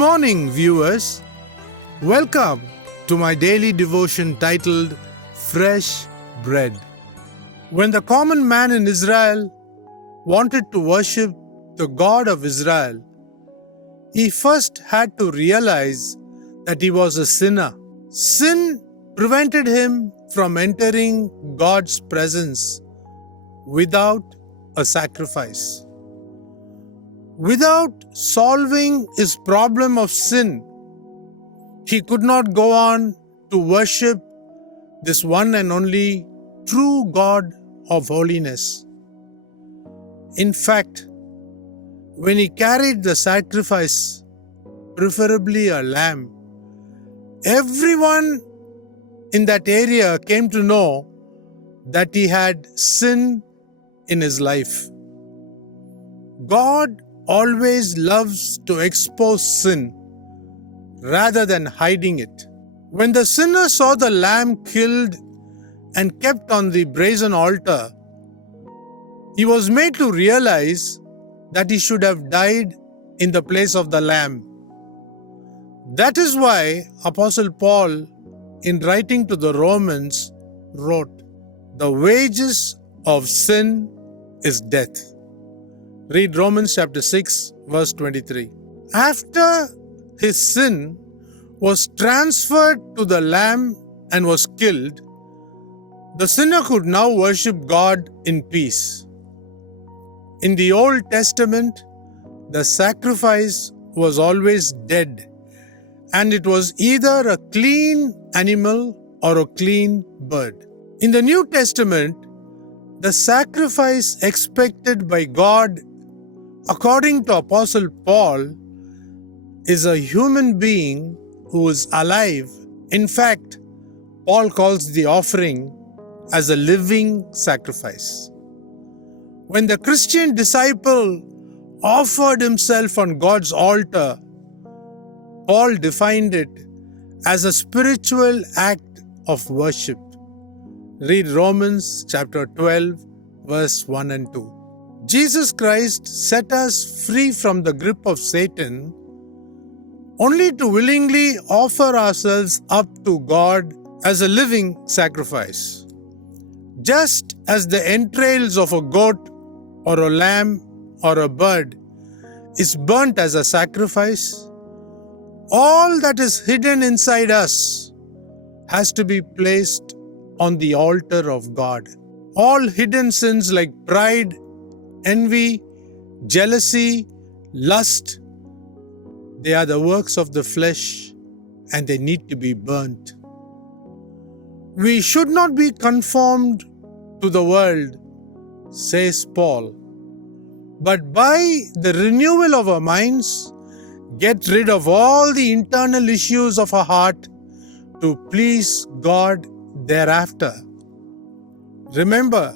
morning, viewers. Welcome to my daily devotion titled Fresh Bread. When the common man in Israel wanted to worship the God of Israel, he first had to realize that he was a sinner. Sin prevented him from entering God's presence without a sacrifice. Without solving his problem of sin, he could not go on to worship this one and only true God of holiness. In fact, when he carried the sacrifice, preferably a lamb, everyone in that area came to know that he had sin in his life. God always loves to expose sin rather than hiding it. When the sinner saw the lamb killed and kept on the brazen altar, he was made to realize that he should have died in the place of the lamb. That is why Apostle Paul, in writing to the Romans, wrote, "The wages of sin is death." Read Romans chapter 6, verse 23. After his sin was transferred to the lamb and was killed, the sinner could now worship God in peace. In the Old Testament, the sacrifice was always dead, and it was either a clean animal or a clean bird. In the New Testament, the sacrifice expected by God, according to Apostle Paul, is a human being who is alive. In fact, Paul calls the offering as a living sacrifice. When the Christian disciple offered himself on God's altar, Paul defined it as a spiritual act of worship. Read Romans chapter 12, verse 1 and 2. Jesus Christ set us free from the grip of Satan only to willingly offer ourselves up to God as a living sacrifice. Just as the entrails of a goat or a lamb or a bird is burnt as a sacrifice, all that is hidden inside us has to be placed on the altar of God. All hidden sins like pride, envy, jealousy, lust, they are the works of the flesh and they need to be burnt. We should not be conformed to the world, says Paul, but by the renewal of our minds, get rid of all the internal issues of our heart to please God thereafter. Remember,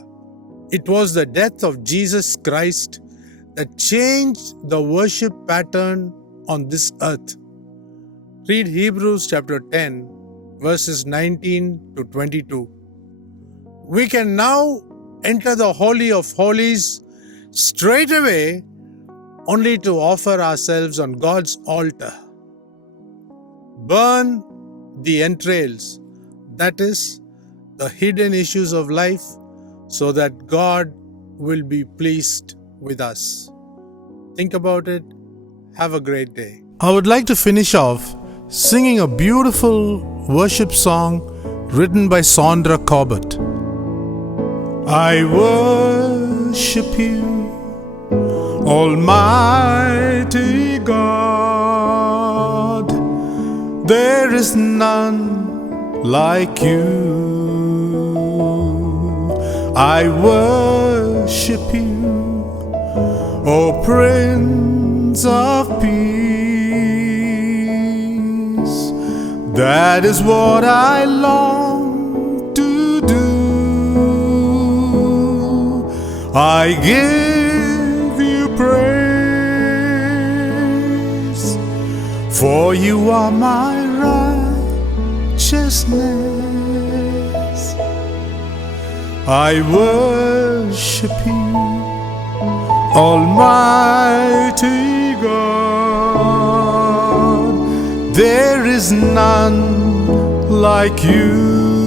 it was the death of Jesus Christ that changed the worship pattern on this earth. Read Hebrews chapter 10, verses 19 to 22. We can now enter the Holy of Holies straight away, only to offer ourselves on God's altar. Burn the entrails, that is, the hidden issues of life, so that God will be pleased with us. Think about it. Have a great day. I would like to finish off singing a beautiful worship song written by Sandra Corbett. I worship you, Almighty God. There is none like you. I worship you, O Prince of Peace. That is what I long to do. I give you praise, for you are my righteousness. I worship you, Almighty God. There is none like you.